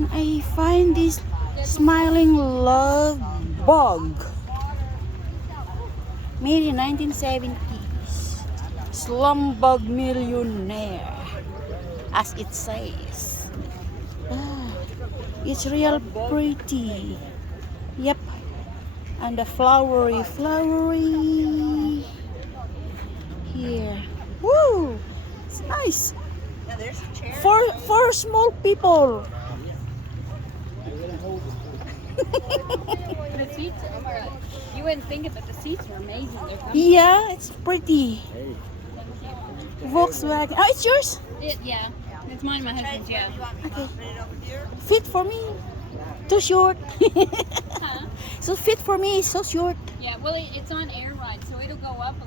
And I find this smiling love bug. Made in 1970s. Slumbug millionaire, as it says. Ah, it's real pretty. Yep. And the flowery here. Woo! It's nice. For small people. The seats are, you wouldn't think it, but the seats are amazing. They're Yeah, it's pretty. Volkswagen. Oh, it's yours? yeah, it's mine and my husband's, yeah. Okay. Fit for me. Too short. Huh? So fit for me, so short. Yeah, well, it's on air ride, so it'll go up a